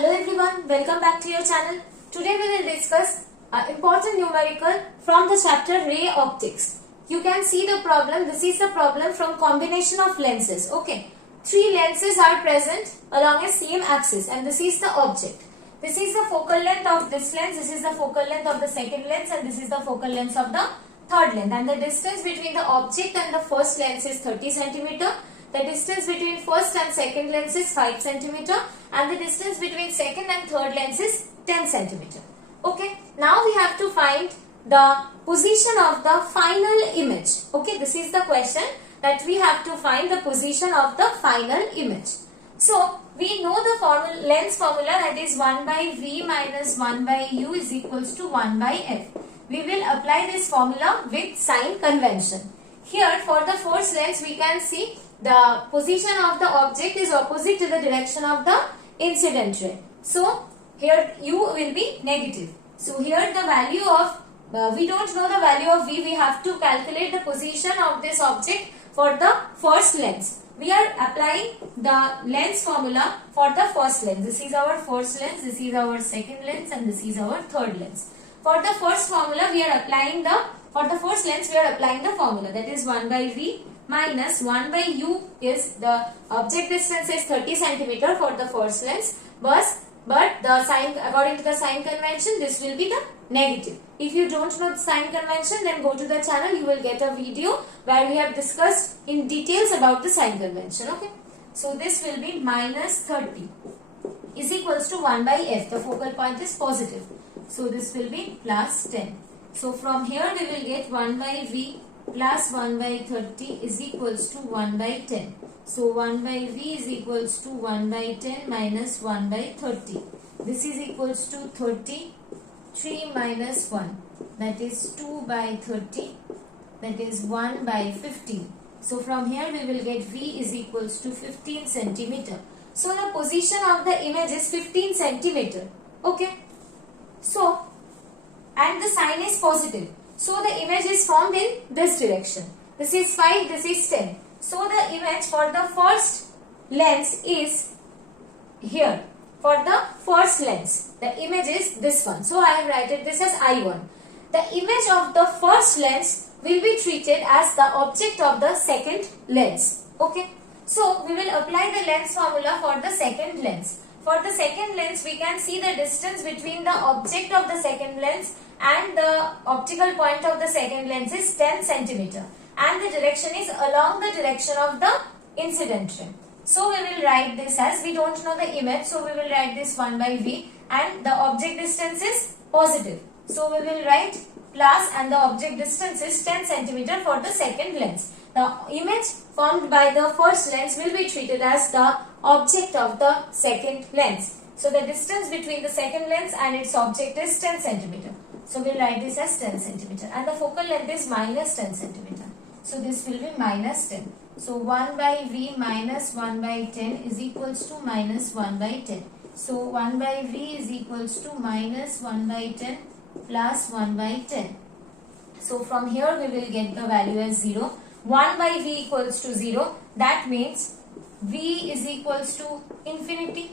Hello everyone, welcome back to your channel. Today we will discuss important numerical from the chapter Ray Optics. You can see the problem. This is the problem from combination of lenses. Okay, three lenses are present along a same axis and this is the object. This is the focal length of this lens, this is the focal length of the second lens and this is the focal length of the third lens. And the distance between the object and the first lens is 30 centimeter. The distance between first and second lens is 5 centimeter and the distance between second and third lens is 10 centimeter. Okay, now we have to find the position of the final image. Okay, this is the question that we have to find the position of the final image. So, we know the lens formula, that is 1 by V minus 1 by U is equals to 1 by F. We will apply this formula with sign convention. Here for the first lens we can see the position of the object is opposite to the direction of the incident ray. So, here U will be negative. So, here the value of, we don't know the value of V, we have to calculate the position of this object for the first lens. We are applying the lens formula for the first lens. This is our first lens, this is our second lens and this is our third lens. For the first formula we are applying the, for the first lens we are applying the formula, that is 1 by V minus 1 by U is the object distance is 30 centimeter for the first lens, but the sign, according to the sign convention, this will be the negative. If you don't know the sign convention, then go to the channel, you will get a video where we have discussed in details about the sign convention. Okay, so this will be minus 30 is equals to 1 by F. The focal point is positive, so this will be plus 10. So from here we will get 1 by V plus 1 by 30 is equals to 1 by 10. So 1 by V is equals to 1 by 10 minus 1 by 30. This is equals to 30, 3 minus 1, that is 2 by 30, that is 1 by 15. So from here we will get V is equals to 15 centimeter. So the position of the image is 15 centimeter. Okay. So, and the sign is positive. So the image is formed in this direction. This is 5, this is 10. So the image for the first lens is here. For the first lens, the image is this one. So I have written this as I1. The image of the first lens will be treated as the object of the second lens. Okay. So we will apply the lens formula for the second lens. For the second lens, we can see the distance between the object of the second lens and the optical point of the second lens is 10 centimeter. And the direction is along the direction of the incident ray. So we will write this as, we don't know the image, so we will write this 1 by V and the object distance is positive. So we will write plus and the object distance is 10 centimeter for the second lens. The image formed by the first lens will be treated as the object of the second lens. So the distance between the second lens and its object is 10 centimeter. So we will write this as 10 centimeter and the focal length is minus 10 centimeter. So this will be minus 10. So 1 by V minus 1 by 10 is equals to minus 1 by 10. So 1 by V is equals to minus 1 by 10 plus 1 by 10. So from here we will get the value as 0. 1 by V equals to 0. That means V is equals to infinity.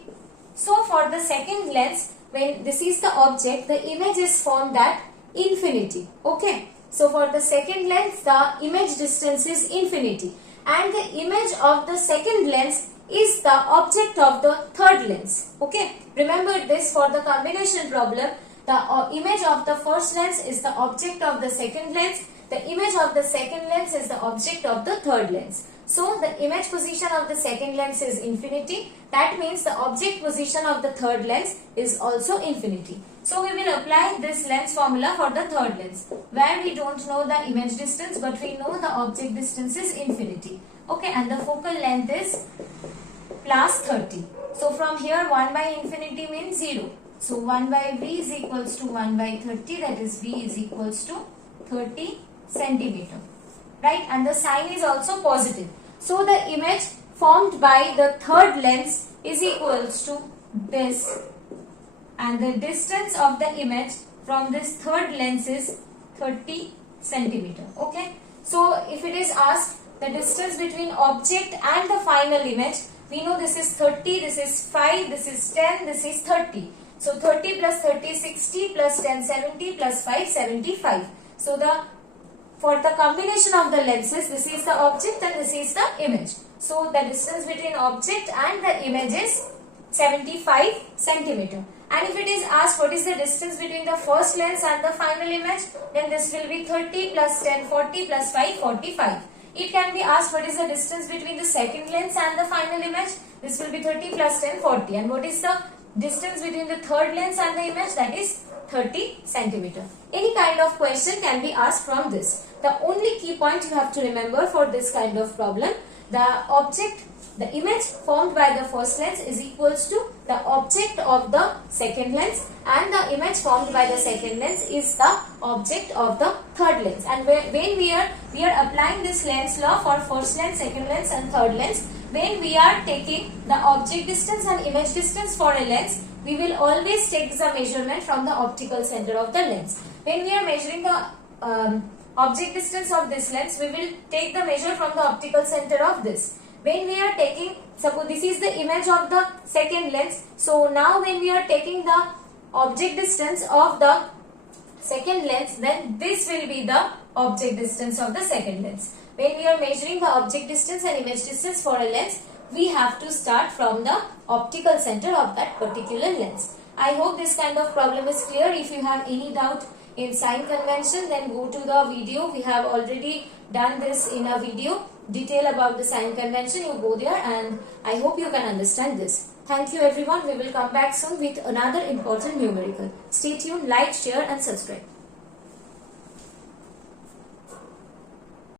So for the second lens, when this is the object, the image is formed at infinity. Okay. So for the second lens, the image distance is infinity. And the image of the second lens is the object of the third lens. Okay. Remember this, for the combination problem, the image of the first lens is the object of the second lens. The image of the second lens is the object of the third lens. So the image position of the second lens is infinity. That means the object position of the third lens is also infinity. So we will apply this lens formula for the third lens, where we don't know the image distance but we know the object distance is infinity. Okay, and the focal length is plus 30. So from here 1 by infinity means 0. So 1 by V is equals to 1 by 30, that is V is equals to 30 centimeter. Right, and the sign is also positive. So the image formed by the third lens is equals to this, and the distance of the image from this third lens is 30 centimeter. Okay, so if it is asked the distance between object and the final image, We know this is 30, this is 5, this is 10, this is 30. So 30 plus 30 60 plus 10 70 plus 5 75. So for the combination of the lenses, this is the object and this is the image. So the distance between object and the image is 75 centimeter. And if it is asked what is the distance between the first lens and the final image, then this will be 30 plus 10 40 plus 5 45. It can be asked what is the distance between the second lens and the final image. This will be 30 plus 10 40. And what is the distance between the third lens and the image? That is 30 centimeter. Any kind of question can be asked from this. The only key point you have to remember for this kind of problem, the image formed by the first lens is equals to the object of the second lens, and the image formed by the second lens is the object of the third lens. And when we are applying this lens law for first lens, second lens and third lens, when we are taking the object distance and image distance for a lens, we will always take the measurement from the optical center of the lens. When we are measuring the object distance of this lens, we will take the measure from the optical center of this. When we are taking, suppose this is the image of the second lens. So now when we are taking the object distance of the second lens, then this will be the object distance of the second lens. When we are measuring the object distance and image distance for a lens, we have to start from the optical center of that particular lens. I hope this kind of problem is clear. If you have any doubt in sign convention, then go to the video. We have already done this in a video. Detail about the sign convention, you go there, and I hope you can understand this. Thank you everyone. We will come back soon with another important numerical. Stay tuned, like, share and subscribe.